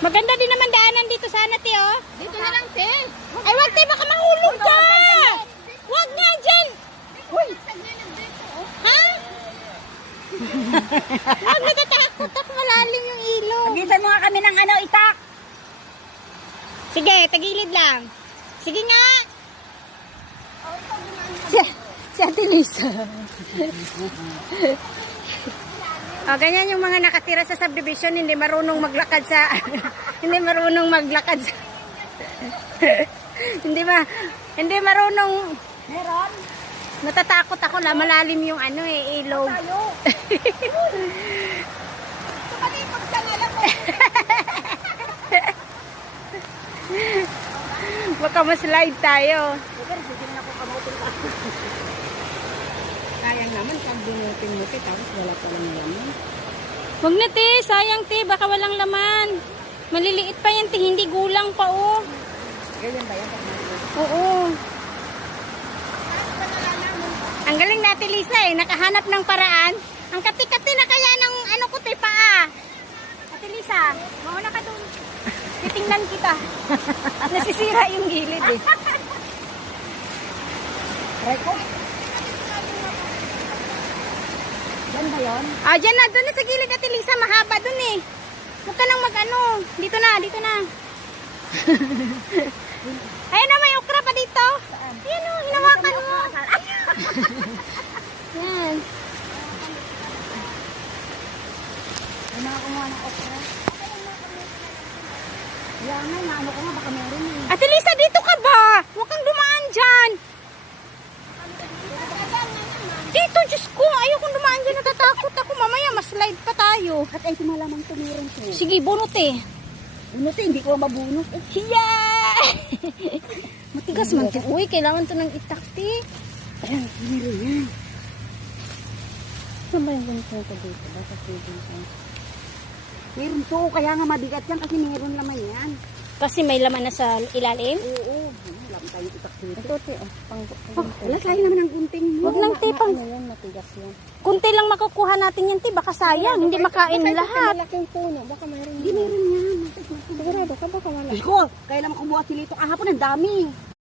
Maganda din naman daanan dito sana, te, oh. Dito na lang, te. Ay, wag, te, baka mahulog ka. Wag nga dyan. Uy! Ha? Wag, natatakot ako. Malalim yung ilog. Pagisan mo nga kami ng ano, itak. Sige, tagilid lang. Sige nga. Si Ate Lisa. Ganyan yung mga nakatira sa subdivision, hindi marunong maglakad sa hindi marunong maglakad sa hindi marunong. Meron? Natatakot ako na malalim yung ano ilog. Tayo. Tumalipag ka nga lang. Baka ma-slide tayo. Sayang naman pag binutin-muti tapos wala pa lang laman. Wag na, te, sayang, te, baka walang laman. Maliliit pa yan, te, hindi gulang pa, oh. Ganyan ba yan? Oo. Ang galing natin, Lisa, nakahanap ng paraan. Ang kati-kati na kaya ng ano ko, te, paa. Ate Lisa, mauna ka doon. Titingnan kita. Nasisira yung gilid, eh. Reko? Yan ba yun? Dyan na, doon na sa gilid, Ate Lisa, mahaba doon, eh. Huwag ka nang mag-ano. Dito na, dito na. Ayun na, may okra pa dito. Ayan o, hinawakan mo. Yan. Ay, mga kumuha ng okra. Yan nga, naano ko nga, baka meron eh. Ate Lisa, dito ka ba? Huwag kang dumaan dyan. Dito, Diyos ko. Ayokong dumaan dyan. Natatakot ako. Mamaya, mas-slide pa tayo. At ay tumalamang tumirin ko. Sige, bunot eh. Bunot eh, hindi ko mabunot eh. Hiya! Matigas man to. Uy, kailangan to ng itakti. Ayan, meron yan. Saan ba yung ganito na dito? Basta pwede yan. Meron to, kaya nga mabigat yan kasi meron naman yan. Kasi may laman na sa ilalim? Oo, alam tayo itak dito. Ito, te. Wala, sayang naman ang gunting mo. Huwag nang, te, pang... Ano yan, matigas yan. Kunti lang makukuha natin yan, te. Baka sayang. Hindi makain lahat. Malaking puno, baka meron. Hindi meron yan. Sigurado ka, baka wala. Diyos ko, kaya naman kumuha sila ito kahapon, ang dami.